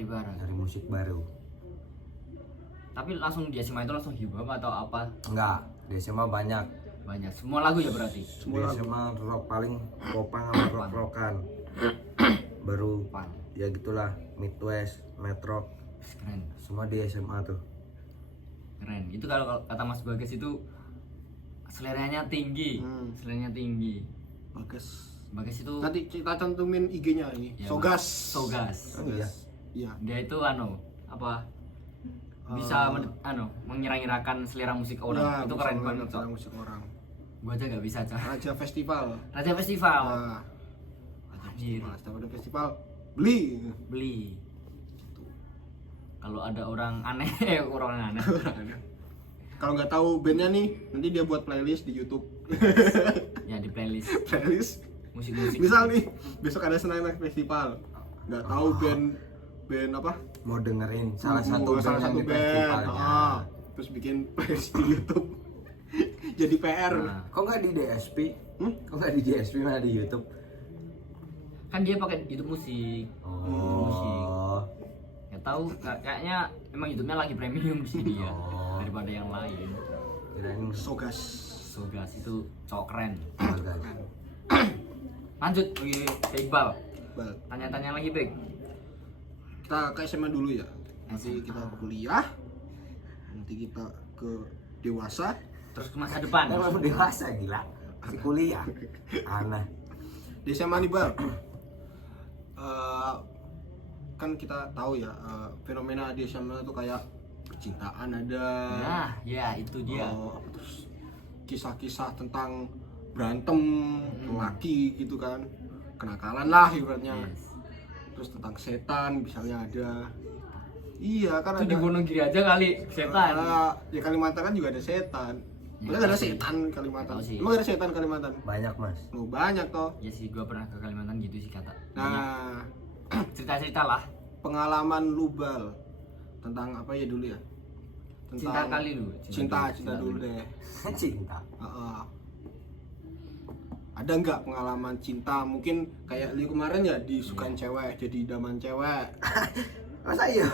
Cari bareng. Cari musik baru. Tapi langsung di SMA itu langsung hip hop atau apa? Enggak, di SMA banyak. Banyak. Semua lagu ya berarti. Di SMA rock paling popang sama rock-rockan. Baru Pan. ya gitulah, Midwest, Metro, Keren. semua di SMA tuh. Keren. Itu kalau kata Mas Bagas itu seleranya tinggi. Seleranya tinggi. Bagas itu Nanti kita cantumin IG-nya ini. ya, Sogas. Sogas. Oh iya. Iya. Dia itu apa? Bisa mengira-ngirakan selera musik orang. Ya, Itu bisa keren mengenal banget, Cok. selera musik orang. Gua aja gak bisa, Cok. Raja Festival. Raja Festival. Nah, Anjir. setiap ada festival beli. Beli. Kalau ada orang aneh, orang aneh. Kalau nggak tahu bandnya nih, nanti dia buat playlist di YouTube. Ya di playlist Playlist. musik-musik. Misal nih, besok ada Senayan Festival. Nggak tahu band apa? Mau dengerin salah satu band yang di festivalnya. Terus bikin playlist di YouTube. Jadi PR. Nah, Kok nggak di DSP? Kok nggak di DSP malah di YouTube? kan dia pakai YouTube musik. Musik. Oh. Ya tahu kayaknya emang YouTube-nya lagi premium sih dia Oh. daripada yang lain. Kirain Sogas. Sogas itu cowok keren. bagus. Lanjut ke Iqbal. Bal. Tanya-tanya lagi, Bek. Kita ke SMA dulu ya. Nanti kita kuliah. Nanti kita ke dewasa. Terus ke masa depan. Kan belum dewasa gila. Masih kuliah. Aneh. Di SMA nih Bal. Kan kita tahu ya fenomena di SMA itu kayak percintaan ada. Nah, ya itu dia. Terus kisah-kisah tentang berantem laki gitu kan, kenakalan lah ibaratnya. Yes. Terus tentang setan misalnya ada. Iya kan Itu ada. di Gonogiri aja kali setan. Ya Kalimantan kan juga ada setan. Ya, Nggak ada pasti. setan di Kalimantan. Tahu sih. Emang ada setan Kalimantan? Banyak mas. Oh, banyak toh. Ya sih, gua pernah ke Kalimantan gitu sih kata. Nah, Cerita-cerita lah. pengalaman lu Bal tentang apa ya dulu ya? Cinta kali lu. Cinta dulu deh. Cinta. Heeh. Ada nggak pengalaman cinta mungkin kayak lu kemarin ya disukain cewek jadi idaman cewek. Masa iya?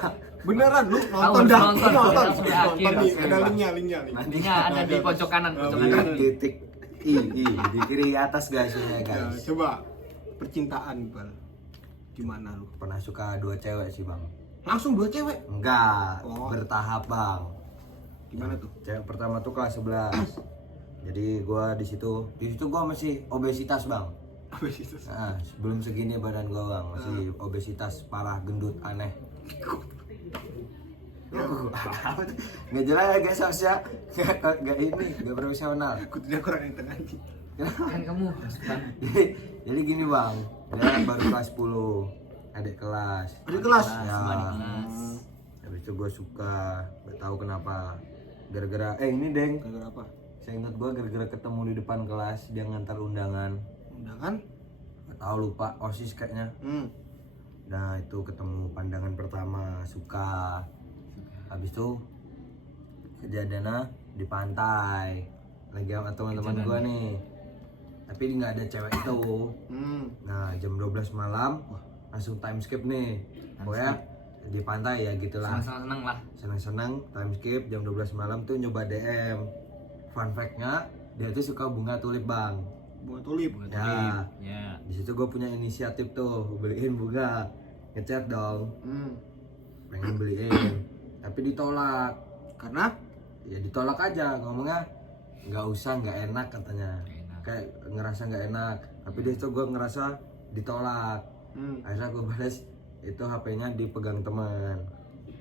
Beneran lu Tahu, nonton dah. nonton, Nonton sampai akhir. nih, ada linknya. Nantinya ada di pojok kanan, pojok Iya. kanan. Titik I di kiri atas guys ya Ya, guys. coba percintaan Bal. Gimana lu? Pernah suka 2 cewek sih bang. Langsung 2 cewek. Enggak, Oh. bertahap bang. Gimana tuh? Cewek pertama tuh kelas 11. Jadi gua di situ gua masih obesitas bang. Habis itu. Nah, sebelum segini badan gua bang masih obesitas parah, gendut, aneh. Nggak jelas ya guys, harusnya nggak ini, nggak profesional. Aku tidak kurang yang tengah nih. Kan kamu Jadi gini bang, dia baru kelas 10, adik kelas. Adik kelas? Ya. Sama di kelas. Habis itu gue suka, gak tahu kenapa. Gara-gara, ini deng, Gara-gara apa? saya ingat gue gara-gara ketemu di depan kelas, dia ngantar undangan. Undangan? Gak tahu lupa, OSIS kayaknya. Nah itu ketemu pandangan pertama, suka. Habis itu kejadiannya di pantai, lagi sama teman-teman gue nih. Tapi nggak ada cewek itu. Nah jam 12 malam langsung time skip nih. Pokoknya di pantai ya gitulah. Senang-senang lah. Senang-senang time skip jam 12 malam tuh nyoba DM. Fun fact-nya dia tuh suka bunga tulip bang. Bunga tulip. Ya. Ya. Di situ gue punya inisiatif tuh beliin bunga. Ngechat dong. Pengen beliin. Tapi ditolak. Karena Ya ditolak aja ngomongnya. Nggak usah, nggak enak katanya. Kayak ngerasa nggak enak. Tapi di situ gue ngerasa ditolak. Akhirnya gue balas itu HP-nya dipegang teman.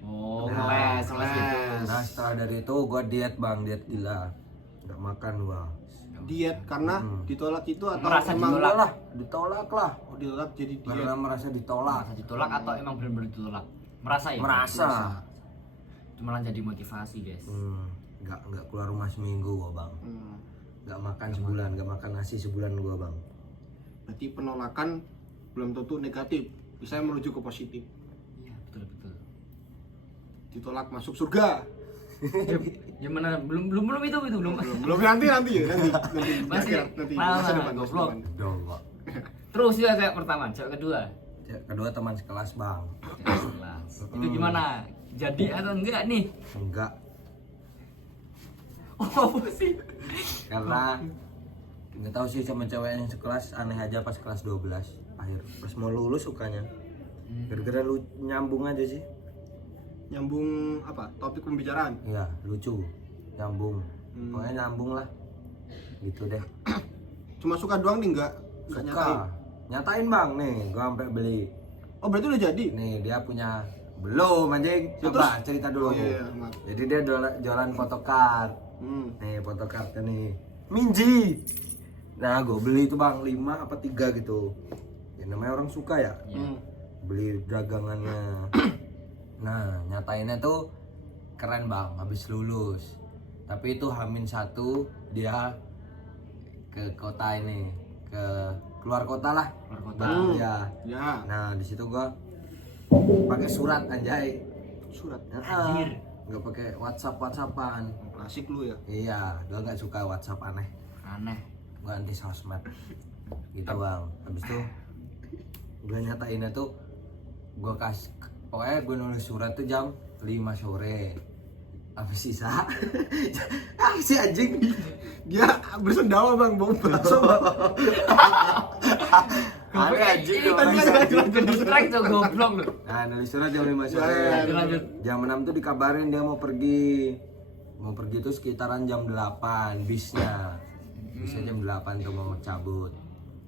Oh, Nah, kelas gitu. Nah setelah dari itu gue diet bang, diet gila. Nggak makan gua. diet karena ditolak itu atau Merasa emang ditolak. Lah, ditolak lah. Oh, ditolak jadi diet. Karena merasa ditolak. Merasa ditolak atau emang benar-benar ditolak? Merasa ya? Merasa. Itu malah jadi motivasi, guys. Nggak keluar rumah seminggu gua bang. Nggak makan sebulan, nggak makan nasi sebulan gua bang. Berarti penolakan belum tentu negatif, bisa menuju ke positif. Iya, betul. Ditolak masuk surga. Ya mana belum itu belum. Belum nanti ya nanti Masih nanti lama, masa depan, masa goblok. depan. Dong kok. Terus ya kayak pertama, cewek kedua. Kedua teman sekelas bang. Cewek kelas. Itu gimana? Jadi atau enggak nih? Enggak, Oh, apa sih? karena nggak tahu sih sama cewek yang sekelas, aneh aja pas kelas 12 akhir pas mau lulus sukanya gara-gara lu nyambung aja sih. Nyambung apa? Topik pembicaraan. Iya, lucu, nyambung, pokoknya nyambung lah gitu deh. Cuma suka doang nih, nggak Suka nyatain. nyatain bang, nih gua sampai beli. Oh berarti udah jadi? Nih dia punya, belum anjing, Ya, coba cerita dulu. Oh, iya, maaf. Jadi dia jualan photocard. Nih photocardnya nih Minji. Nah gue beli itu bang 5 apa 3 gitu. Ya namanya orang suka ya. Beli dagangannya. Nah nyatainnya tuh keren bang, habis lulus. Tapi itu H-1 dia ke kota ini, ke keluar kota lah. Keluar kota. Ya. Ya. Nah di situ gua pakai surat anjay. Surat. Anjir. Nggak pakai WhatsApp-WhatsAppan. Klasik lu ya. Iya, gua nggak suka WhatsApp aneh. Aneh. Gua anti sosmed. Gitu bang. Habis itu gua nyatainnya tuh pokoknya gua nulis surat tuh jam 5 sore. Habis sisa si anjing Dia bersendawa bang, bau bakso. aneh anjing tuh Tadi orang. distract tuh goblok lu. Nah nulis surat jam 5 sore. Lanjut. Jam 6 tuh dikabarin dia mau pergi. Mau pergi tuh sekitaran jam 8 bisnya. Bisnya jam 8 tuh mau cabut.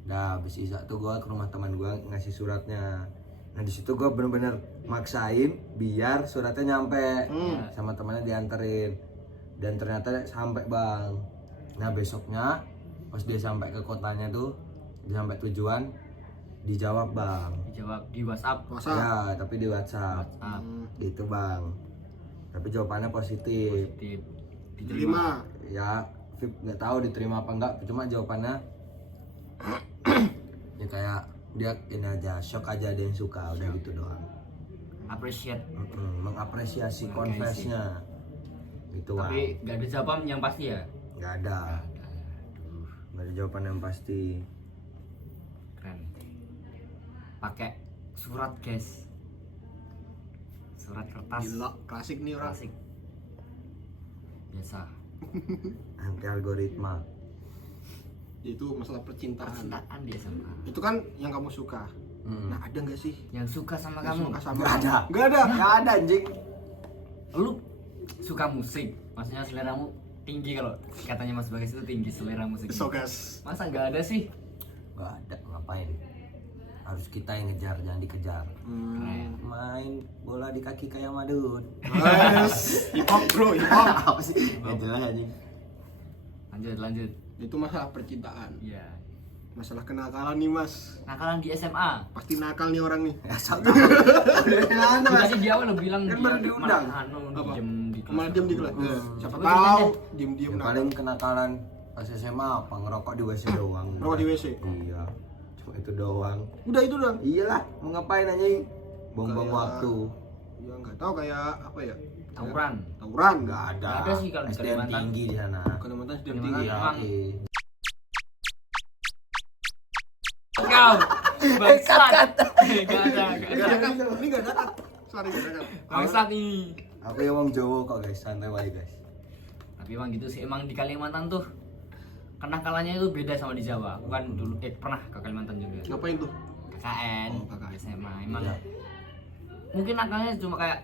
Nah habis isa tuh gua ke rumah teman gua ngasih suratnya. Nah di situ gua bener-bener maksain biar suratnya nyampe sama temannya dianterin. Dan ternyata sampai bang. Nah besoknya pas dia sampai ke kotanya tuh, dia sampai tujuan, dijawab bang. Dijawab di WhatsApp. Ya tapi di WhatsApp. WhatsApp. Gitu bang. Tapi jawabannya positif. Positif. Diterima. Ya Vip nggak tahu diterima apa enggak, cuma jawabannya ya kayak dia ini aja, shock aja ada yang suka, udah gitu doang. Appreciate. Mengapresiasi confess-nya gitu bang. Tapi nggak ada jawaban yang pasti ya. Nggak ada jawaban yang pasti. Keren. Pakai surat guys. Surat kertas. Gila, klasik nih orang. Klasik. Biasa. Anti algoritma. Itu masalah percintaan. Percintaan dia sama. Itu kan yang kamu suka. Nah ada nggak sih Yang suka sama yang kamu. suka sama Nggak ada. Nggak ada. Nggak ada anjing. Lu suka musik, maksudnya seleramu tinggi. Kalau katanya Mas Bagas itu tinggi selera musik. Sogas. Masa nggak ada sih? Nggak ada, ngapain? Harus kita yang ngejar, jangan dikejar. Keren. Main bola di kaki kayak Madun. Hip hop bro, hip hop. Apa sih? Ya jelas anjing. Lanjut. Itu masalah percintaan. Iya. Masalah kenakalan nih mas. Nakalan di SMA. Pasti nakal nih orang nih. Ya sok. Udah Tadi dia awal bilang Kan dia baru diundang. Apa? diem di kelas. Malah diem di kelas. Siapa Coba tahu gimana? diem-diem Yang nakal. paling kenakalan pas SMA apa ngerokok di WC doang. Ngerokok di WC? Iya. Cuma itu doang. Udah itu doang. Iyalah, mau ngapain anjing? Buang-buang Kayak- waktu. Ya nggak tahu kayak apa ya. Tawuran. Tawuran. Enggak ada. Nggak ada sih kalau di SDM Kalimantan. tinggi di sana. Kalimantan sedang Kalimantan. tinggi. Iya. Emang. iya. Kau. Bangsat. Gak ada. Ini nggak ada. Sorry nggak ada. Bangsat nih. Aku yang wong Jawa kok guys, santai wae guys. Tapi emang gitu sih, emang di Kalimantan tuh kenakalannya itu beda sama di Jawa. Aku kan dulu pernah ke Kalimantan juga. Ngapain tuh? KKN, Oh, KKN. SMA. Emang Iya. mungkin nakalnya cuma kayak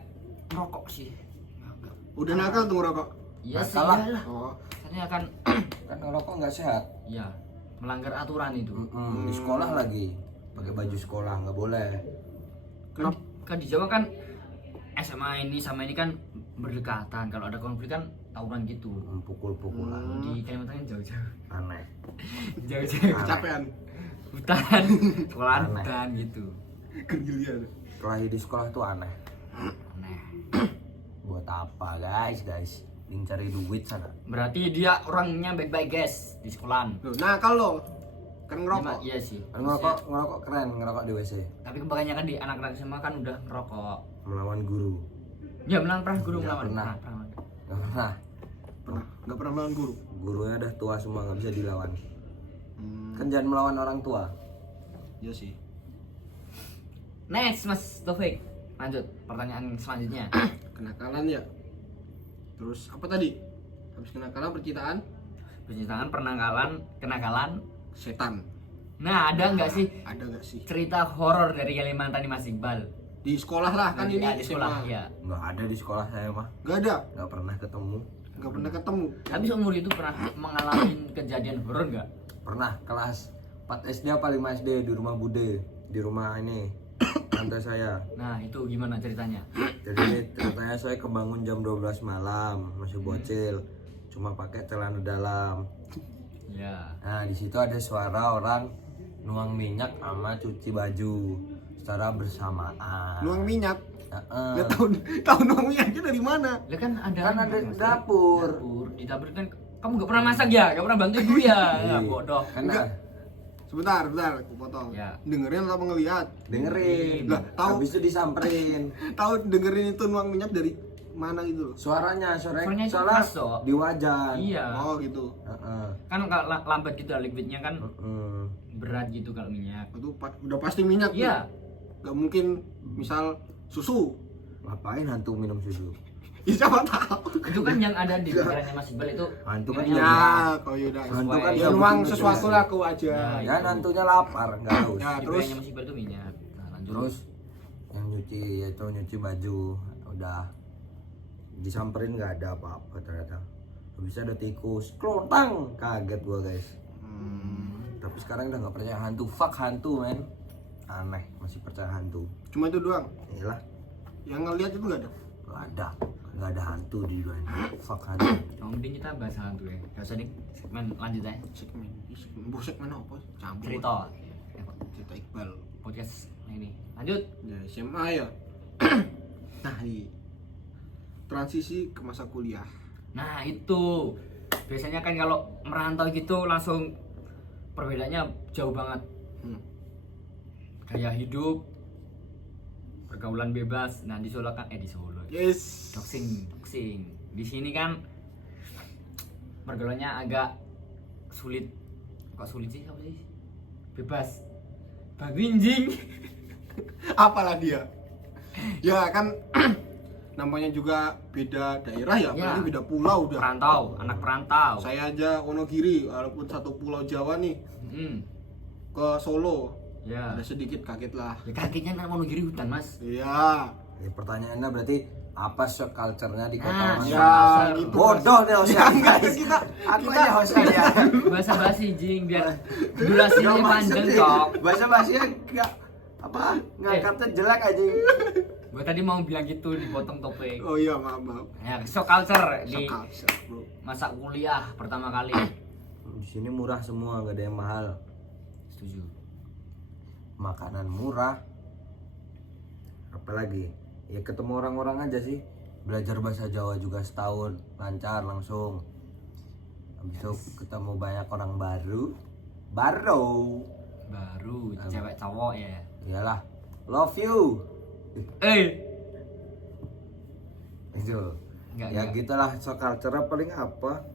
rokok sih. Udah nakal tuh ngerokok. Iya sih, Nakal lah. iyalah. Oh. Karena akan Kan ngerokok nggak sehat. ya melanggar aturan itu. Di sekolah lagi pakai baju sekolah nggak boleh. Kan di Jawa kan SMA ini sama ini kan berdekatan. Kalau ada konflik kan tawuran gitu. Pukul-pukulan. Di Kalimantan kan jauh-jauh. Aneh. Jauh-jauh. Kecapean. Hutan, sekolahan Aneh. hutan gitu. Kerjilian. Kelahi di sekolah tuh aneh. Aneh. Buat apa guys? Mending cari duit sana. Berarti dia orangnya baik-baik guys di sekolahan. Loh, nakal lo. Kan ngerokok. Iya sih. Kan ngerokok keren, ngerokok di WC. Tapi kebanyakan di anak-anak SMA kan udah ngerokok. Melawan guru. Ya melawan pernah guru Ya, melawan. pernah. Nah, Nggak pernah melawan guru. gurunya udah tua semua nggak bisa dilawan. Hmm, Kan jangan melawan orang tua. iya sih. Next Mas Taufik. lanjut pertanyaan selanjutnya. Kenakalan ya. Terus apa tadi? Habis kenakalan percintaan, kenakalan. setan. Nah, ada nggak sih Ada nggak sih? cerita horor dari Kalimantan ini Mas Iqbal? Di sekolah lah kan, ini di sekolah SMA. ya. Nggak ada di sekolah saya mah, Nggak ada, nggak pernah ketemu. nggak pernah ketemu. Tapi seumur itu pernah mengalami kejadian horor nggak? Pernah kelas 4 SD apa 5 SD di rumah Bude, di rumah ini tante saya. Nah, itu gimana ceritanya? Jadi ceritanya saya kebangun jam 12 malam, masih bocil, cuma pakai celana dalam. Ya. Nah di situ ada suara orang nuang minyak sama cuci baju secara bersamaan. Nuang minyak. Heeh. Nggak tahu nuang minyaknya dari mana. Lah kan ada Kan ada dapur. Di dapur kan kamu nggak pernah masak ya? Nggak pernah bantu ibu ya? Ya bodoh. Kan Enggak. Sebentar, aku potong. Ya. Dengerin atau ngelihat? dengerin. Lah, tahu. Habis itu disamperin. Tahu dengerin itu nuang minyak dari mana gitu loh? Suaranya Suaranya itu soalnya khas, Sok. di wajan. Iya. Oh gitu. Heeh. Kan kalau lambat gitu liquidnya kan Heeh. berat gitu kalau minyak. Itu udah pasti minyak. Iya. Gak mungkin misal susu. Ngapain hantu minum susu? Ya siapa tahu. Itu kan yang ada di pikirannya Mas Iqbal itu. Hantu kan minyak. Ya, kau yaudah. Hantu kan Ya nggak nuang bikin sesuatu nutrisi. lah kau aja. Ya, Ya nantunya lapar, nggak haus. Ya, Di terus pikirannya Mas Iqbal itu minyak. Nah, lanjut. Terus yang nyuci baju udah disamperin nggak ada apa-apa ternyata. Habis ada tikus, klontang, kaget gua guys. Tapi sekarang udah nggak percaya hantu, fuck hantu men. Aneh masih percaya hantu. cuma itu doang. Iyalah, Yang ngelihat itu nggak ada. nggak ada hantu di dunia ini. Fuck hantu. Yang penting kita bahas hantu ya. Gak usah nih segmen lanjut aja. Segmen, segmen apa? Campur. Cerita. Cerita Iqbal. Podcast ini. Lanjut. Ya SMA ya. Nah, ini transisi ke masa kuliah. Nah, itu. Biasanya kan kalau merantau gitu langsung perbedaannya jauh banget. Gaya hidup, pergaulan bebas. Nah, di Solo kan di Solo. Yes. Doxing. Di sini kan pergaulannya agak sulit. Kok sulit sih? Apa sih? Bebas. Babinjing. Apalah dia? Ya kan namanya juga beda daerah ya, Ya. apalagi beda pulau udah. Anak perantau. Saya aja Wonogiri, walaupun satu pulau Jawa nih, ke Solo. Ya. Ada sedikit kaget lah. Ya kakinya kan Wonogiri hutan, Mas. Iya. Ya, pertanyaannya berarti apa shock culture-nya di kota Ah, Mas? Ya, gitu. Bodoh deh hostnya. guys. Aku aja hostnya ya. Bahasa basi jing biar durasinya Nggak panjang, maksud, Cok. Bahasa basinya enggak apa ngangkatnya jelek aja. Gue tadi mau bilang gitu dipotong topik. Oh iya, maaf. Ya, shock culture di Shock culture, bro. masa kuliah pertama kali. Di sini murah semua, nggak ada yang mahal. Setuju. Makanan murah. Apalagi ya ketemu orang-orang aja sih. Belajar bahasa Jawa juga setahun lancar langsung. Habis itu ketemu banyak orang baru. Baru cewek cowok ya. Iyalah, love you. Itu. Ya Enggak. gitulah, shock culture paling apa?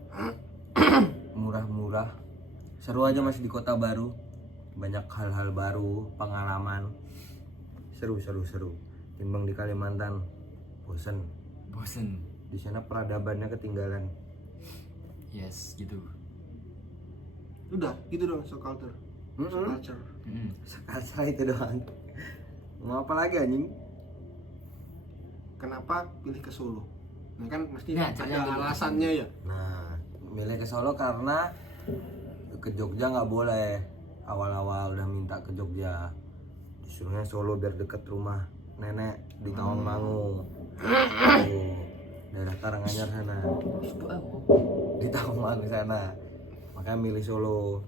Murah-murah. Seru aja masih di kota baru. Banyak hal-hal baru, pengalaman. Seru. Timbang di Kalimantan, bosen. Di sana peradabannya ketinggalan. Yes, gitu. Udah, gitu dong shock culture. Shock culture. Shock culture itu doang. Mau apa lagi anjing? Kenapa pilih ke Solo? Nah kan mesti Nah, ada cerita dulu. alasannya ya. Nah, milih ke Solo karena ke Jogja nggak boleh. Awal-awal udah minta ke Jogja, disuruhnya Solo biar deket rumah nenek di Tawangmangu. Tuh, daerah Karanganyar sana. Di Tawangmangu sana. Makanya milih Solo.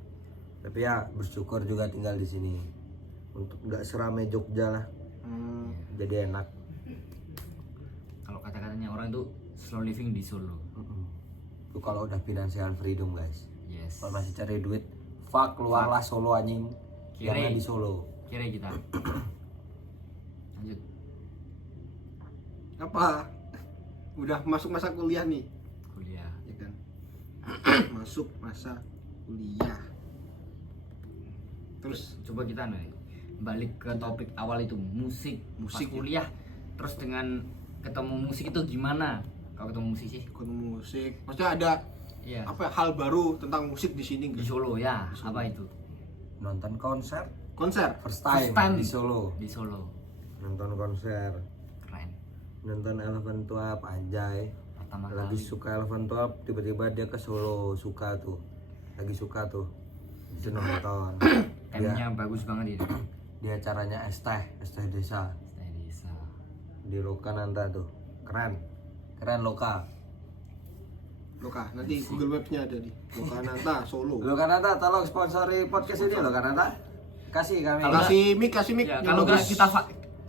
Tapi ya bersyukur juga tinggal di sini. Untuk nggak seramai Jogja lah. Jadi enak. Kalau kata-katanya orang tuh slow living di Solo. Itu kalau udah financial freedom guys. Yes. Kalau masih cari duit, fuck keluarlah Solo anjing. Kira. Jangan di Solo. Kira kita. Lanjut. Apa? Udah masuk masa kuliah nih, Kuliah. ya kan? Masuk masa kuliah. Terus Coba kita nih balik ke topik awal itu musik pas Musik ya? kuliah Terus dengan ketemu musik itu gimana? Kalau ketemu musik sih? Ketemu musik, maksudnya ada Iya. apa ya, hal baru tentang musik di sini Di nggak? Solo ya. Apa itu? Nonton konser Konser. first First time, time. di Solo. Di Solo. Nonton konser, Keren. nonton Eleven 12 anjay. Pertama Lagi kali. suka Eleven 12 tiba-tiba dia ke Solo, suka tuh. Lagi suka tuh. Itu nonton. Temnya bagus banget itu. Dia acaranya es teh desa Saya bisa. di Lokananta tuh. Keren. Keren Loka. Loka, nanti Google Maps-nya ada di Lokananta Solo. Lokananta tolong sponsori podcast ini Lokananta. Kasih kami. Kalau- Kasih mic Ya, yang kalau nggak bagus. kita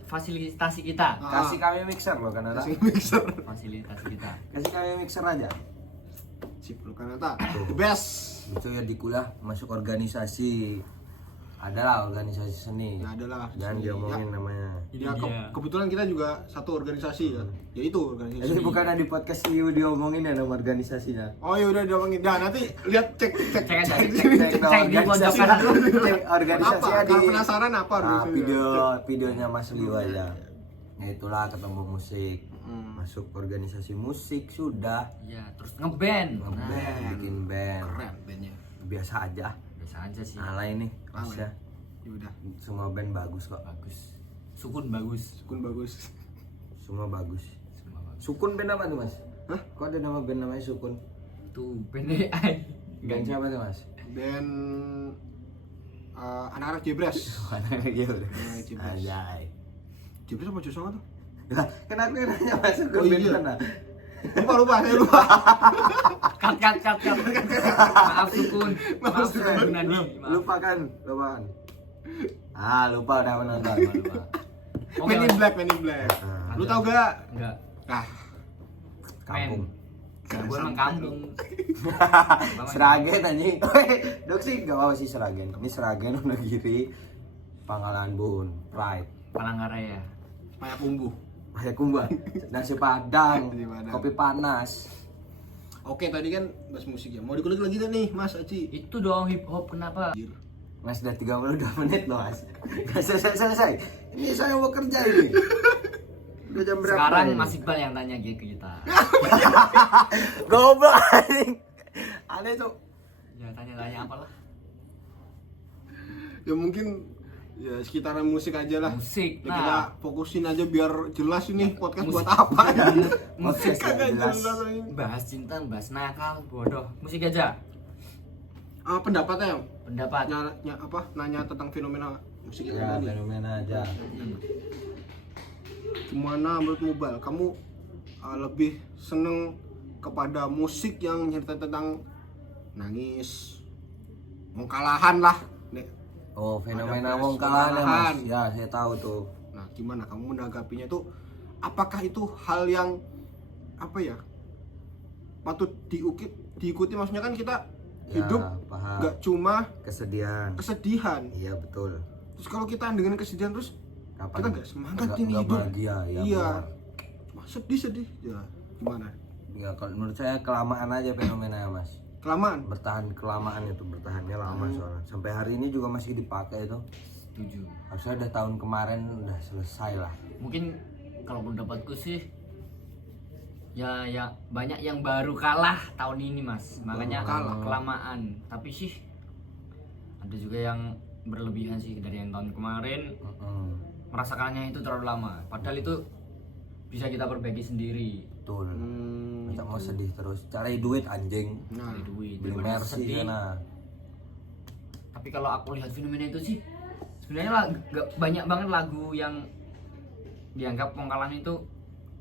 fasilitasi kita. Kasih kami mixer Lokananta. Kasih mixer. Fasilitasi kita. Kasih kami mixer aja. Sip Lokananta, the best. Itu ya di kuliah masuk organisasi. Adalah organisasi seni. Ya adalah. Jangan diomongin namanya. Ini Ya, dia. kebetulan kita juga satu organisasi ya. Yaitu organisasi. Jadi bukan di podcast Iu diomongin ya nama organisasinya. Oh ya udah diomongin. Nah, nanti lihat cek Cek aja, Cek cek di pojok kanan. Cek organisasinya apa? di Kalau penasaran apa Nah, harus videonya Mas Liu aja. Ya itulah ketemu musik. Hmm. Masuk organisasi musik sudah. Ya, terus ngeband. Ngeband, bikin band. keren bandnya. Biasa aja. Biasa aja sih. Alay nih, Mas ya. Ya udah, Semua band bagus kok. Bagus. Sukun bagus. Sukun bagus. Semua bagus. Semua bagus. Sukun band apa tuh Mas? Hah? Kok ada nama band namanya Sukun? Tuh, band AI. Band siapa tuh Mas? Band anak-anak Jebres. Mana gitu udah. Anak-anak Jebres. Anjay. Jebres apa Josonga tuh? Lah, kan aku yang nanya Mas Sukun Oh, band iya. mana? Lupa, saya lupa. Cut. Maaf Sukun. Maaf Sukun Gunadi. Maaf. Lupa kan? Lupa udah menonton. Lupa. Oke, Men in Mas. Black, Men in Black. Nah, Lu tau gak? Enggak. Ah, kampung. Ya, gue emang kampung. Seragen anjing. Dok sih enggak apa sih Seragen. Ini Seragen Wonogiri. Pangkalan Bun, Pride. Palangkaraya. Payak Kumbu. Kayak kumbang, nasi padang, Nasi padang. kopi panas. Oke, tadi kan bahas musik ya. Mau dikulik lagi gak nih, Mas Aci? Itu dong hip hop kenapa? Mas udah 32 menit loh Mas. Gak selesai. Ini saya mau kerja ini. Udah jam berapa Sekarang ini? Mas Iqbal yang tanya ke kita. Goblok anjing. Aneh tuh. Ya tanya-tanya apalah. Ya mungkin ya sekitaran musik aja lah. Musik. Ya, Nah. kita fokusin aja biar jelas ini podcast musik. buat apa ya. Musik Podcast Kagak jelas. jelas ini. bahas cinta, bahas nakal, bodoh. Musik aja. Pendapatnya Pendapat. nanya tentang fenomena musik yang Ya, ada nih. fenomena aja. Gimana menurutmu Bal? Kamu lebih seneng kepada musik yang cerita tentang nangis, mengkalahan lah. Nek. Oh, fenomena Ada wong kalah ya Mas. pengalaman. Ya, saya tahu tuh. Nah, gimana kamu menanggapinya tuh? Apakah itu hal yang apa ya? Patut diikuti maksudnya kan kita Ya, hidup paham. nggak cuma Kesedihan. kesedihan. Iya, betul. Terus kalau kita dengan kesedihan terus Kapan? kita nggak semangat Nggak- ini nggak hidup. bahagia, ya, Iya. benar. Cuma sedih. Ya, gimana? Ya, kalau menurut saya kelamaan aja fenomena Mas. Kelamaan. Bertahan kelamaan itu, bertahannya lama soalnya. Sampai hari ini juga masih dipakai itu. Setuju. Harusnya udah tahun kemarin udah selesai lah. Mungkin kalau pendapatku sih ya banyak yang baru kalah tahun ini Mas. Makanya kalah. kelamaan. Tapi sih ada juga yang berlebihan sih dari yang tahun kemarin merasakannya itu terlalu lama. Padahal itu bisa kita perbaiki sendiri. Betul. Hmm, Masa mau sedih terus. Cari duit anjing. nah, Cari duit Beli daripada Mercy sedih. sana. Tapi kalau aku lihat fenomena itu sih sebenarnya banyak banget lagu yang dianggap pengkalan itu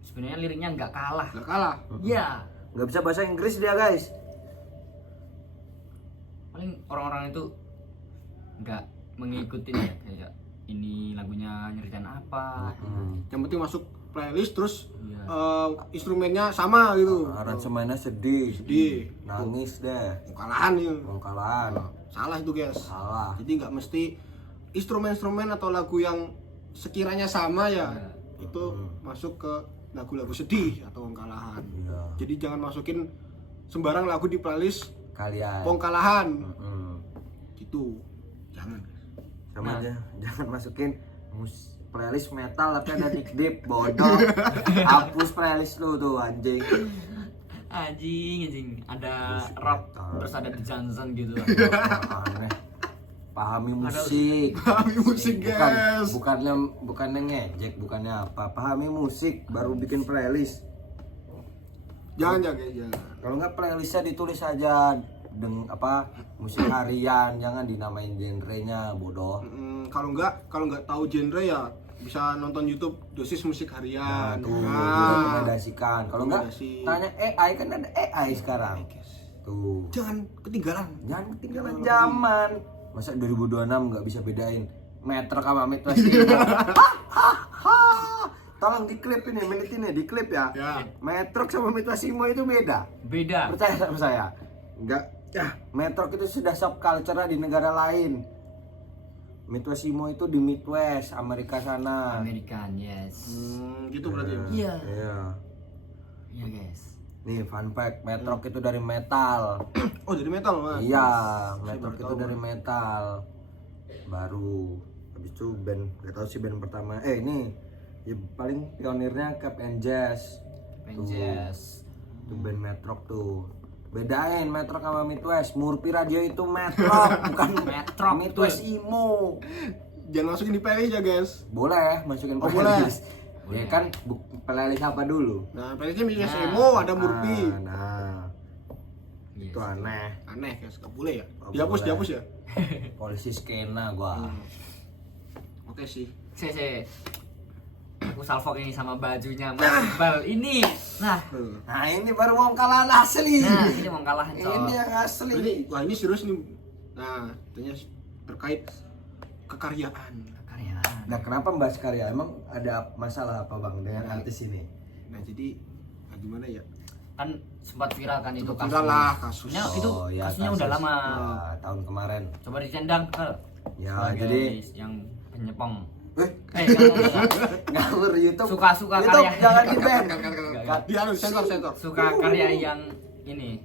sebenarnya liriknya nggak kalah. nggak kalah. Ya, Nggak bisa bahasa Inggris dia guys. paling orang-orang itu nggak mengikuti ya kayak ini lagunya nyeritain apa. Yang penting masuk playlist terus Iya. instrumennya sama gitu. Aransemennya sedih. Sedih. Nangis deh. Kalahan ya. Mengkalan. Salah itu guys. Salah. Jadi nggak mesti instrumen-instrumen atau lagu yang sekiranya sama ya itu masuk ke lagu-lagu sedih atau pengkalahan. Iya. Jadi jangan masukin sembarang lagu di playlist Kalian. pengkalahan. Mm. Gitu. Jangan. Sama aja. Jangan masukin playlist metal tapi ada Nick Deep, bodoh. Hapus playlist lu tuh anjing. Anjing ada Musik rap metal. terus ada The Johnson gitu. Aneh. Pahami musik. Pahami musik, guys. Bukannya ngejek, bukannya apa. Pahami musik baru bikin playlist. Jangan guys, jangan. Kalau nggak playlistnya ditulis aja musik harian, jangan dinamain genrenya, bodoh. Kalau nggak tahu genre ya bisa nonton YouTube dosis musik Nah, harian. tuh direkomendasikan. Kalau nggak Rekomendasi. tanya AI, kan ada AI sekarang. Tuh. Jangan ketinggalan. Jangan ketinggalan zaman. Masa 2026 nggak bisa bedain meter sama Midwest ini? Tolong diklip ini, menit ini diklip ya. Ya. Metrok sama Mitwasimo itu beda. Beda. Percaya sama saya. Enggak. Ya, Metrok itu sudah subculture di negara lain. Mitwasimo itu di Midwest, Amerika sana. American, yes. Gitu berarti ya. Iya. Iya. Iya, guys. Nih fun fact, Metrok itu dari metal. Oh, dari metal, Mas. Iya, Saya Metrok baru itu tahu, dari Mas. metal. Baru habis itu band, gak tahu sih band pertama. Ini ya paling pionirnya Cap and Jazz. Penjas. Itu band Metrok tuh. Bedain Metrok sama Midwest. Murphy Radio itu Metrok, bukan Metrok, Midwest betul. Emo. Jangan masukin di playlist ya, guys. Boleh masukin Oh, playlist. boleh. Ya kan playlist apa dulu? Nah, playlistnya misalnya Nah. Semo, ada Murphy. Nah, Yes. itu aneh. Aneh, guys. Nggak boleh ya? Nggak Dihapus, boleh. dihapus ya? Polisi skena gua. Oke sih. Se. Aku salfok ini sama bajunya Mas Iqbal ini. Nah, Nah, ini baru mau kalah asli. ini mau kalah Ini cowok. yang asli. Ini, wah ini serius nih. Nah, tanya terkait kekaryaan. Kekaryaan. Nah, kenapa membahas karya? Emang ada masalah apa bang dengan artis ini? Nah, jadi gimana ya? Kan sempat viral kan itu Sempat kasusnya. viral lah, kasus. Nah, itu ya, kasusnya kasus. udah lama. Nah, tahun kemarin. Coba ditendang Ya, sebagai jadi yang penyepong. ngawur YouTube. Suka YouTube karya. jangan di ban. Dia harus sensor. Suka karya yang ini.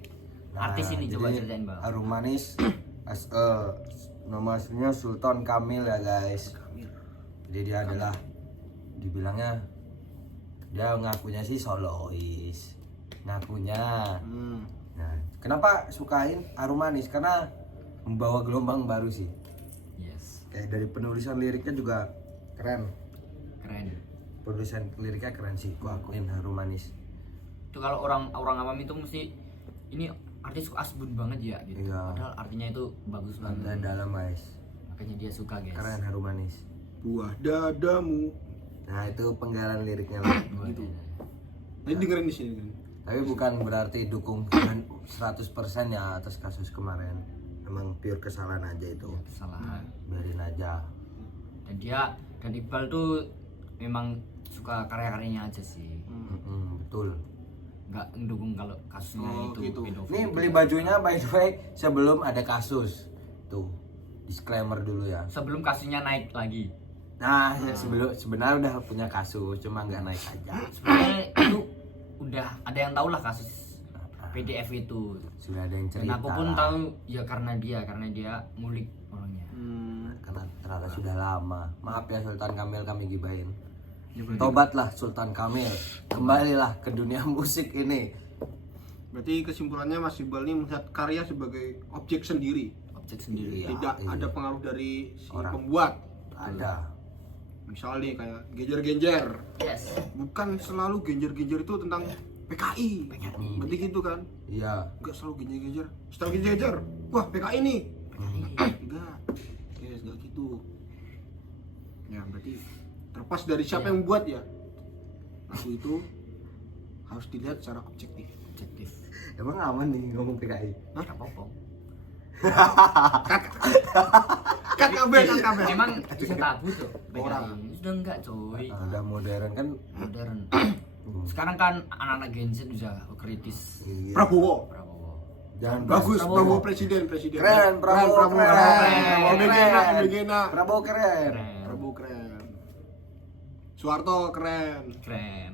Nah, Artis ini coba jadi ceritain, Bang. Harum Manis nama aslinya Sultan Kamil ya guys. Jadi dia adalah dibilangnya dia ngakunya sih solois. Ngakunya. Nah, kenapa sukain Harum Manis? Karena membawa gelombang baru sih. Yes. Kayak dari penulisan liriknya juga keren. Keren. Penulisan liriknya keren sih, gua akuin Harum Manis. Itu kalau orang awam itu mesti ini artis asbun banget ya gitu. Iya. Padahal artinya itu bagus Dan banget. dalam guys, Makanya dia suka, guys. keren Harum Manis. Buah dadamu. Nah itu penggalan liriknya lah. Gitu. Jadi dengerin di sini kan. Tapi bukan berarti dukung dengan 100% ya atas kasus kemarin. Emang pure kesalahan aja itu. Kesalahan. Biarin aja. Dan Iqbal tuh memang suka karya-karyanya aja sih. Betul. Nggak ngedukung kalau kasusnya Oh, itu gitu. pedofil. Nih beli bajunya by the way sebelum ada kasus. Tuh. Disclaimer dulu ya. Sebelum kasusnya naik lagi. Nah, sebelum sebenarnya udah punya kasus, cuma nggak naik aja. Sebenarnya itu udah ada yang tahu lah kasus PDF itu. Sudah ada yang Dan cerita. aku pun lah. tahu ya karena dia ngulik orangnya. Karena ternyata sudah lama. Maaf ya Sultan Kamil kami gibahin. Ya, berarti, Tobatlah Sultan Kamil. Kembalilah ke dunia musik ini. berarti kesimpulannya Mas Iqbal ini melihat karya sebagai objek sendiri. Objek sendiri. Iya. Tidak ada pengaruh dari si Orang. pembuat. Ada. Misalnya nih kayak genjer-genjer. Yes. Bukan selalu genjer-genjer itu tentang PKI. Berarti gitu kan? Iya. Enggak selalu genjer-genjer. Setelah genjer-genjer, wah PKI nih. Enggak. Guys, enggak gitu. Ya, berarti terlepas dari siapa yang membuat ya. Lagu itu harus dilihat secara objektif. Objektif. Emang aman nih ngomong PKI? Hah? Apa-apa. KKB. Emang bisa tabu tuh Orang. PKI. Sudah enggak, coy. Udah modern kan. Modern. Sekarang kan anak-anak Gen Z udah kritis. Iya. Prabowo. Prabowo. Jangan Bagus, Prabowo. Prabowo presiden. Keren, Prabowo keren. Begena. Prabowo keren. Keren. Prabowo keren. Soeharto keren. Keren.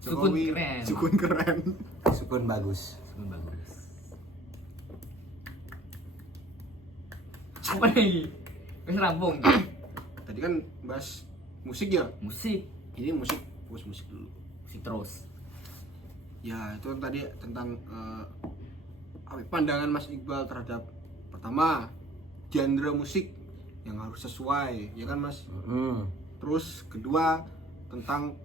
Sukun Jokowi, keren. Sukun keren. Sukun bagus. Sukun bagus. Apa nih? Wis rampung. Tadi kan bahas musik ya. musik Ini musik, fokus musik dulu. musik terus. Ya itu tadi tentang pandangan Mas Iqbal terhadap pertama genre musik yang harus sesuai, ya kan Mas? Terus kedua tentang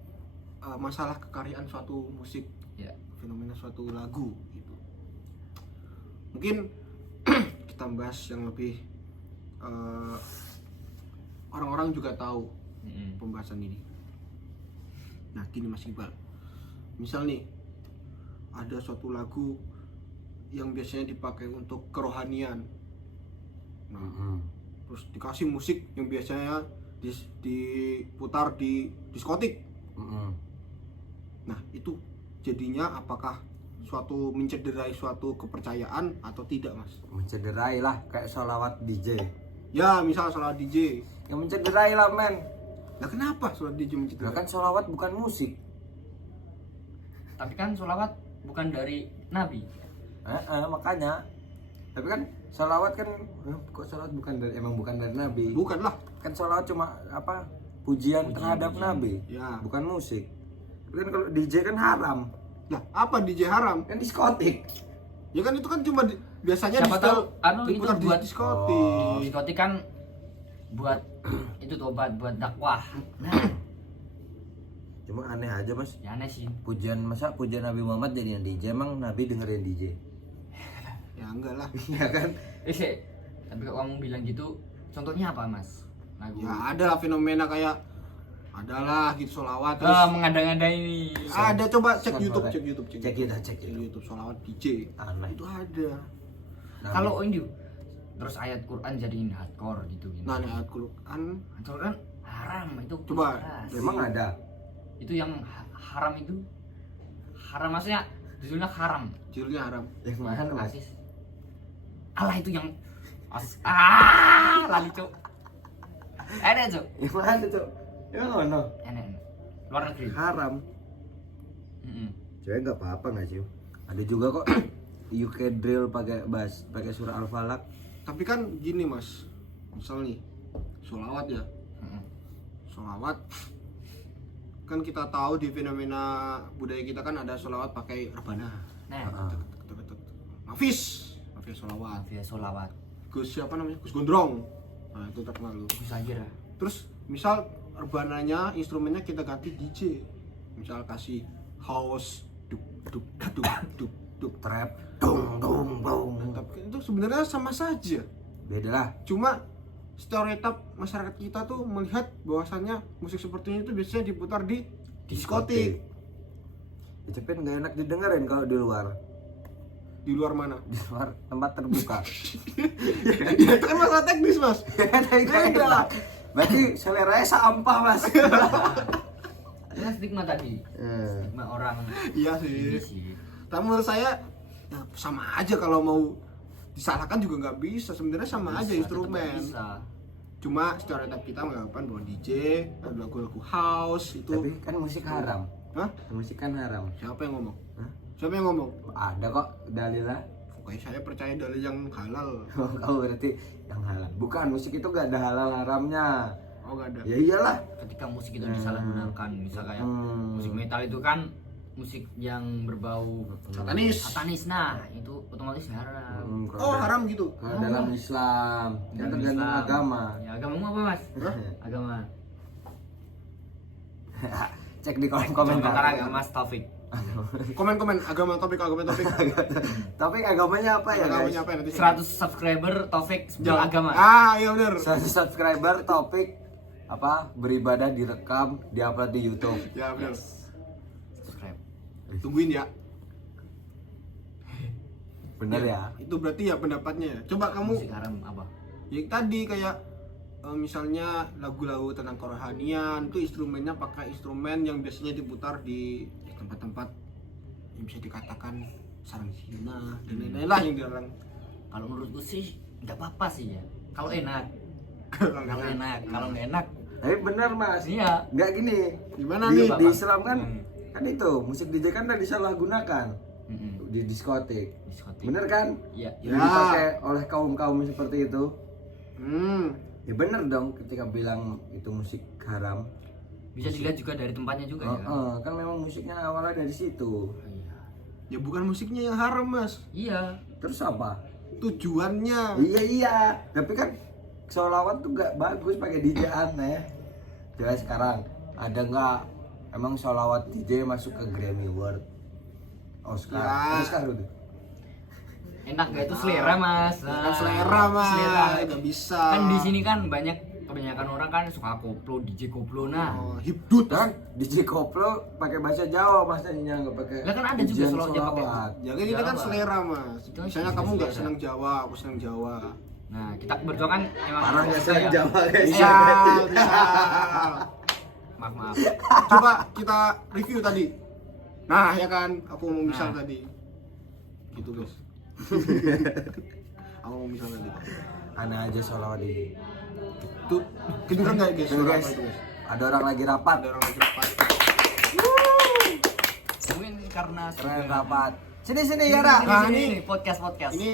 masalah kekaryaan suatu musik, Ya. fenomena suatu lagu gitu. Mungkin kita bahas yang lebih orang-orang juga tahu pembahasan ini. Nah gini Mas Iqbal, misal nih ada suatu lagu yang biasanya dipakai untuk kerohanian, nah terus dikasih musik yang biasanya diputar di diskotik. Nah itu jadinya apakah suatu mencederai suatu kepercayaan atau tidak Mas? Mencederai lah, kayak sholawat DJ. Ya misal soal DJ, Ya mencederai lah men. nah kenapa soal DJ Ya mencederai? kan sholawat bukan musik. Tapi kan sholawat bukan dari Nabi. Makanya. Tapi kan sholawat kan, kok sholawat emang bukan dari Nabi. Bukan lah. Kan sholawat cuma apa, pujian terhadap Nabi, Ya. bukan musik. Tapi kan kalau DJ kan haram, Nah apa DJ haram? kan diskotik. Ya kan itu kan cuma biasanya Siapa tahu, itu diputar di buat- diskotik. Diskotik kan buat itu tuh obat buat dakwah. Nah, Cuma aneh aja mas, ya aneh sih. pujian Nabi Muhammad jadinya DJ, emang Nabi dengerin DJ? Ya enggak lah. Ya kan? Tapi kalau kamu bilang gitu, contohnya apa mas? Lagu. Ya ada lah fenomena kayak adalah gitu solawat terus. Mengada-ngada ini. Ada coba cek Sampai- YouTube, Cek Cek itu. YouTube solawat DJ. Aneh. Itu ada. Nabi. Kalau ini terus ayat Quran jadiin hardcore gitu. Nah, ini ayat Quran Hardcore kan haram itu. Coba. keras. Emang ada? Itu yang haram itu. Haram maksudnya judulnya haram. judulnya haram. Yang mana mas? Asis. Allah itu yang lali cuk. Enak cuk. Yang mana tuh? Yang mana? Enak. Luar negeri. Haram. Cewek nggak apa-apa nggak sih? Ada juga kok UK drill pakai bass, pakai surah Al-Falaq. Tapi kan gini mas, misal nih solawat ya, Mm-mm. solawat kan kita tahu di fenomena budaya kita kan ada solawat pakai rebana, Nah, Mafis solawat, via solawat. Gus siapa namanya, Gus Gondrong, nah itu terkenal lu. Bisa aja lah. Terus misal rebananya instrumennya kita ganti DJ, misal kasih house, duk duk duk duk duk. Trap, dong dong dong. Tapi itu sebenarnya sama saja. Beda lah. Cuma stereotip masyarakat kita tuh melihat bahwasannya musik seperti ini tuh biasanya diputar di diskotik. Ya, tapi nggak enak didengerin kalau di luar. Di luar mana? Di luar tempat terbuka. Ya itu kan masalah teknis mas. Beda. Berarti seleranya sampah mas. Itu kan stigma tadi. Stigma orang Iya ini sih. sih. Tapi menurut saya ya sama aja, kalau mau disalahkan juga nggak bisa. Sebenarnya sama aja Bisa, instrumen. tetap bisa. Cuma stereotip kita mengatakan bahwa DJ, lagu-lagu house itu. Tapi kan musik haram. Hah? Musik kan haram. Siapa yang ngomong? Hah? Siapa yang ngomong? Ada kok dalilnya. Pokoknya saya percaya dalil yang halal. Oh berarti yang halal. Bukan, musik itu gak ada halal haramnya. Oh nggak ada. Ya iyalah. Ketika musik itu disalahgunakan, misal kayak musik metal itu kan musik yang berbau Satanis. Nah, itu otomatis haram. Kalau Oh da- haram gitu. kalau dalam Islam, kan Dalam tergantung Islam. agama. Ya, agamamu apa mas? Agama. Cek di kolom Komentar komentar. agama Mas Taufik. Komen agama topik. Topik agamanya apa ya guys? Agamanya apa ya nanti? 100 subscriber Taufik sebuah agama. Iya benar. 100 subscriber topik apa, beribadah direkam diupload di YouTube. Ya benar. Subscribe. Tungguin ya. Bener ya? Itu berarti ya pendapatnya. Coba kamu Musik haram apa? yang tadi kayak misalnya lagu-lagu tentang kerohanian itu instrumennya pakai instrumen yang biasanya diputar di tempat-tempat yang bisa dikatakan sarang zina dan lain-lain lah yang dilarang. Kalau menurutku sih nggak apa-apa sih ya. Kalau enak. Kalau Kalau enak. enak. Kalau nggak enak, Tapi bener mas. iya. Nggak gini. Gimana Di, nih? di Bapak? Islam kan, kan itu musik DJ kan udah disalahgunakan Mm-mm. di diskotik. Diskotik. Bener kan? Iya. Ya. Jadi dipakai oleh kaum seperti itu. Hmm. Ya bener dong ketika bilang itu musik haram. Bisa dilihat juga dari tempatnya juga ya. Kan memang musiknya awalnya dari situ. Iya. Ya bukan musiknya yang haram mas, Iya. Terus apa? tujuannya. Iya, tapi kan sholawat tuh gak bagus pakai DJ aneh. Coba sekarang ada nggak emang sholawat DJ masuk ke Grammy Award, Oscar, Ya. Oscar udah. Enak gak itu selera mas? Bukan selera mas, Selera. nggak bisa. Kan di sini kan kebanyakan orang kan suka koplo, DJ koplo. Nah, Oh, hipdut Dan DJ koplo pakai bahasa Jawa mas tadinya nggak pakai. Lah kan ada juga ujian sholawat yang pakai. sholawat. Jangan ini kan Jawa. selera mas. Itu kan Misalnya kamu nggak selera. senang Jawa, aku senang Jawa. nah kita berdua kan emang Parah nggak suka senang ya. Jawa guys. Bisa, bisa. Maaf. Coba kita review tadi. Nah ya kan, aku mau misal Nah. tadi. Gitu guys. Aku mau misal tadi. Aneh aja sholawat ini. Tuh, kedengeran nggak guys? Tuh Suara guys, apa itu guys? ada orang lagi rapat. Ada orang lagi rapat. Mungkin karena Keren rapat. Sini Ini, Yara. Nah, ini, ini- podcast. Ini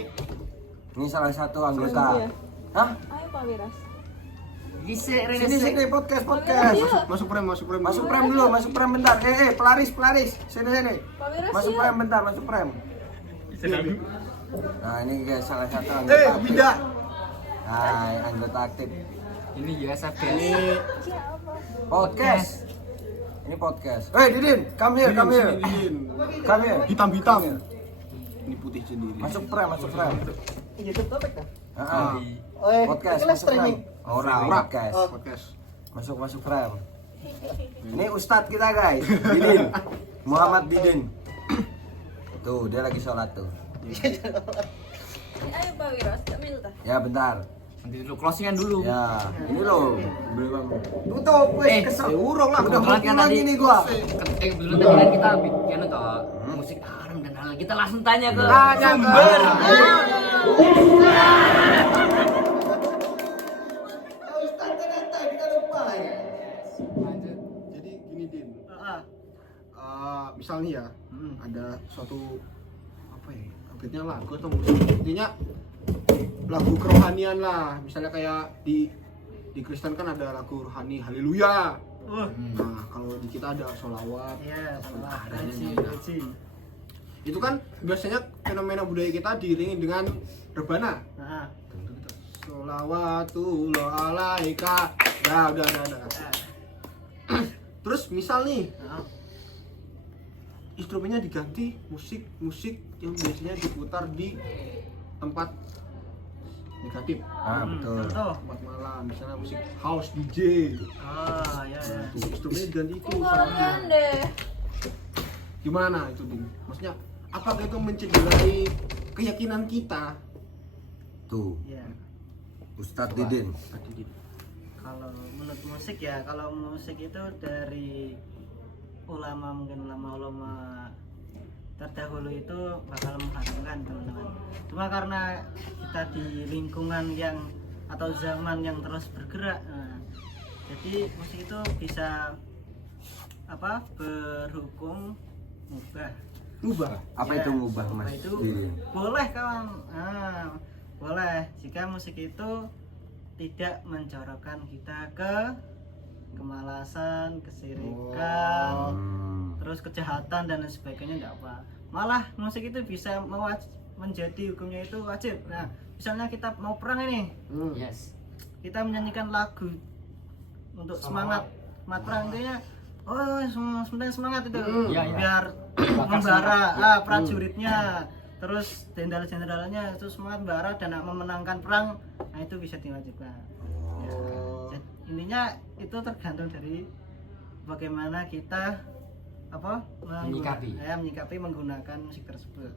Ini salah satu anggota. Iya. Hah? Ayo Pak Wiras. Sini podcast. masuk prem. Masuk prem dulu, masuk prem bentar. Pelaris. Sini. Pak Wiras Masuk yuk. prem bentar, masuk prem. Nah, ini guys salah satu anggota. aktif. Bida. Hai, anggota aktif. Ini USF guys. Ini Siapa? Podcast. Ini podcast. Didin, come here. Didin. Come here. Hitam. Come here. Ini putih sendiri. Masuk prem. YouTube topik kan? Podcast. Ini Masuk prem. streaming. Orang podcast. Podcast. Masuk prem. Ini ustadz kita guys, Didin. Muhammad Didin. Tuh, dia lagi sholat tuh. Ayo Pak Wiras, ambil tah. Ya bentar. Nanti dulu closingan dulu. Ya, ini loh. Tutup, kesel. urung lah. Udah kebetulan mau kan pulang tadi- ini gua. Kebetulan tadi kan kita bikin musik haram dan halal. Kita langsung tanya ke Tanya ke- sumber. Jadi gini Din. Misalnya ya, ada suatu apa ya? Update-nya lagu atau musik. Intinya lagu kerohanian lah. Misalnya kayak di Kristen kan ada lagu rohani Haleluya. Nah, kalau di kita ada sholawat. Iya, salah. Ada Kecil, nyanyi. kecil. Itu kan biasanya fenomena budaya kita diiringi dengan rebana. Nah, Sholawatullah alaika. Udah. Terus misal nih, nah. instrumennya diganti musik yang biasanya diputar di tempat negatif, Betul. Contoh. tempat malam, misalnya musik house DJ. Ya. Tuh, instrumennya diganti itu. Keren deh. Gimana itu Din? Maksudnya apakah itu mencederai keyakinan kita? Tuh, Ya. Ustadz Didin. Tadi Din. Kalau menurut musik ya, kalau musik itu dari mungkin ulama terdahulu itu bakal mengharamkan teman-teman. Cuma karena kita di lingkungan yang atau zaman yang terus bergerak, jadi musik itu bisa berhukum mubah. Ubah. Apa Ya, itu ngubah Mas itu Didin? boleh kawan. Boleh jika musik itu tidak menjorokkan kita ke kemalasan, kesirikan, terus kejahatan dan lain sebagainya, enggak apa. Malah musik itu bisa menjadi hukumnya itu wajib. Nah, misalnya kita mau perang ini, Yes. kita menyanyikan lagu untuk semangat perang intinya. Oh, semangat itu. Iya, iya. Biar membara prajuritnya, terus jenderal-jenderalnya itu semangat membara dan memenangkan perang. Nah, itu bisa diwajibkan. Ya. Jadi, intinya itu tergantung dari bagaimana kita menyikapi menggunakan musik tersebut.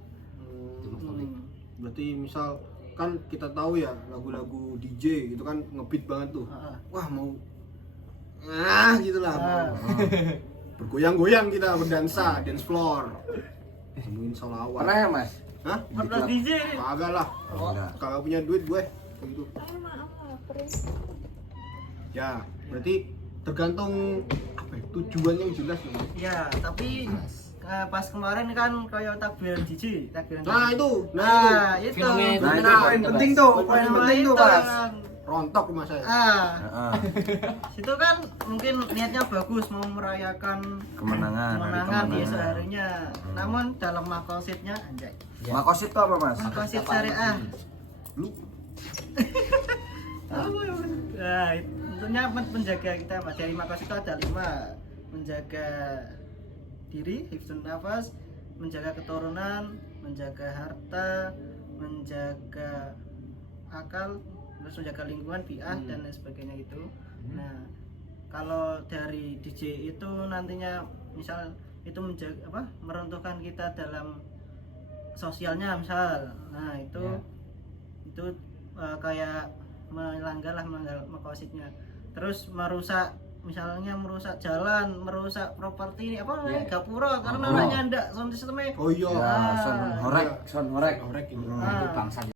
Berarti misal kan kita tahu ya lagu-lagu DJ itu kan ngebeat banget tuh. Wah mau gitulah. Bergoyang-goyang kita berdansa, dance floor. Temuin sholawat. Pernah ya Mas? Hah? Pernah DJ. Kagak lah. Enggak. Kagak punya duit gue. Gitu. Ayo maaf lapar. Ya, berarti tergantung apa ya, tujuan yang jelas nih. Ya, tapi pas kemarin kan kayak takbiran jiji, takbiran Nah jiji. itu, itu. Fenomena Nah, itu Nah, poin itu, penting Mas. tuh, Poin poin penting penting tuh, itu Mas. kan. rontok rumah saya. Heeh. Situ kan mungkin niatnya bagus mau merayakan Kemenangan, hari kemenangan di esok kemenangan. harinya. Namun dalam makosidnya anjay. Makosid tuh apa, Mas? Makosid Apa syariah. Lu Nah, tentunya menjaga kita Mas. Dari makosid itu ada 5. Menjaga diri, hifdzun nafas, menjaga keturunan, menjaga harta, menjaga akal, terus menjaga lingkungan, bi'ah dan lain sebagainya itu. Nah, kalau dari DJ itu nantinya misal itu menjaga apa? Meruntuhkan kita dalam sosialnya misal. Nah, itu kayak melanggar makosidnya. Terus merusak misalnya merusak jalan, merusak properti ini apa namanya? Gapura karena Gapura. namanya ndak sound systemnya. oh iya. Ya, son horek, son horek. Orek ini. Ah. Itu bangsa